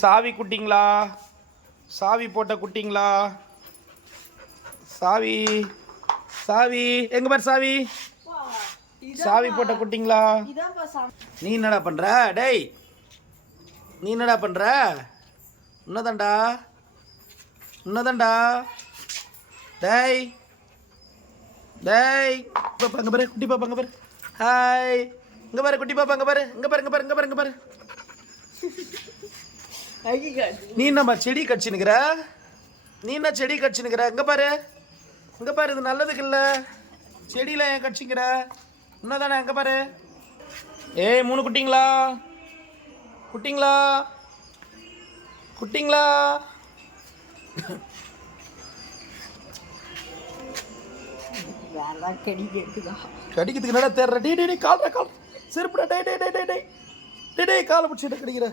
சாவி குட்டிங்களா? சாவி போட்ட குட்டிங்களா? சாவி சாவி எங்க பாரு சாவி. சாவி போட்ட குட்டிங்களா? நீ என்னடா பண்ற? டேய் நீ என்னடா பண்ற? உன்னதாண்டா உன்னதாண்டா. டேய் டேய் பாப்பா அங்க பாரு, குட்டி பாப்பா அங்க பாரு. ஹாய் இங்க பாரு குட்டி பாப்பா அங்க பாரு, இங்க பாரு இங்க பாரு இங்க பாரு இங்க பாரு. நீ என்னம்மா செடி கடிச்சுனுக்குற? நீ என்ன செடி கடிச்சுனுக்குற? இங்க பாரு இங்க பாரு, இது நல்லதுக்கு இல்லை. செடியில ஏன் கடிச்சிக்கிற? இன்னதானே எங்க பாரு. ஏய் 3 குட்டிங்களா? குட்டிங்களா குட்டிங்களா? கடிக்கிறதுக்கு என்னடா தேடுற? டே டே கால்ற கால் செருப்புடா. டே டே டே டே டே டே காலை பிடிச்சிட்டு கடிக்கிற.